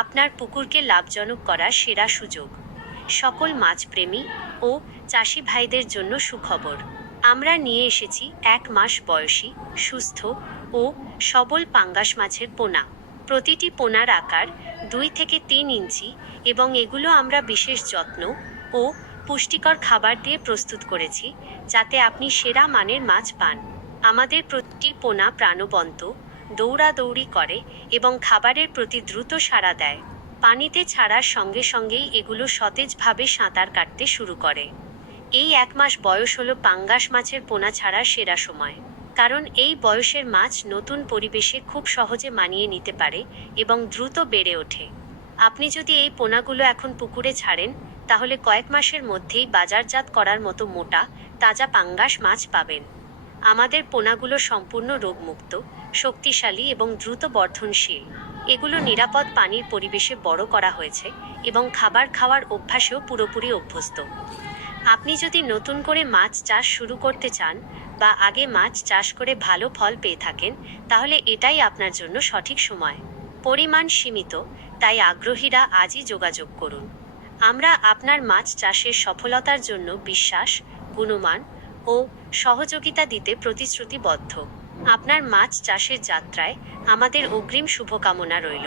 আপনার পুকুরকে লাভজনক করার সেরা সুযোগ। সকল মাছপ্রেমী ও চাষি ভাইদের জন্য সুখবর। আমরা নিয়ে এসেছি 1 মাস বয়সী, সুস্থ ও সবল পাঙ্গাস মাছের পোনা। প্রতিটি পোনার আকার 2 থেকে 3 ইঞ্চি এবং এগুলো আমরা বিশেষ যত্ন ও পুষ্টিকর খাবার দিয়ে প্রস্তুত করেছি, যাতে আপনি সেরা মানের মাছ পান। আমাদের প্রতিটি পোনা প্রাণবন্ত, দৌড়াদৌড়ি করে এবং খাবারের প্রতি দ্রুত সাড়া দেয়। পানিতে ছাড়ার সঙ্গে সঙ্গেই এগুলো সতেজভাবে সাঁতার কাটতে শুরু করে। এই 1 মাস বয়স হলো পাঙ্গাস মাছের পোনা ছাড়ার সেরা সময়, কারণ এই বয়সের মাছ নতুন পরিবেশে খুব সহজে মানিয়ে নিতে পারে এবং দ্রুত বেড়ে ওঠে। আপনি যদি এই পোনাগুলো এখন পুকুরে ছাড়েন, তাহলে কয়েক মাসের মধ্যেই বাজারজাত করার মতো মোটা, তাজা পাঙ্গাস মাছ পাবেন। আমাদের পোনাগুলো সম্পূর্ণ রোগমুক্ত, শক্তিশালী এবং দ্রুত বর্ধনশীল। এগুলো নিরাপদ পানির পরিবেশে বড় করা হয়েছে এবং খাবার খাওয়ার অভ্যাসেও পুরোপুরি অভ্যস্ত। আপনি যদি নতুন করে মাছ চাষ শুরু করতে চান বা আগে মাছ চাষ করে ভালো ফল পেয়ে থাকেন, তাহলে এটাই আপনার জন্য সঠিক সময়। পরিমাণ সীমিত, তাই আগ্রহীরা আজই যোগাযোগ করুন। আমরা আপনার মাছ চাষের সফলতার জন্য বিশ্বাস, গুণমান ও সহযোগিতা দিতে প্রতিশ্রুতিবদ্ধ। আপনার মাছ চাষের যাত্রায় আমাদের অগ্রিম শুভকামনা রইল।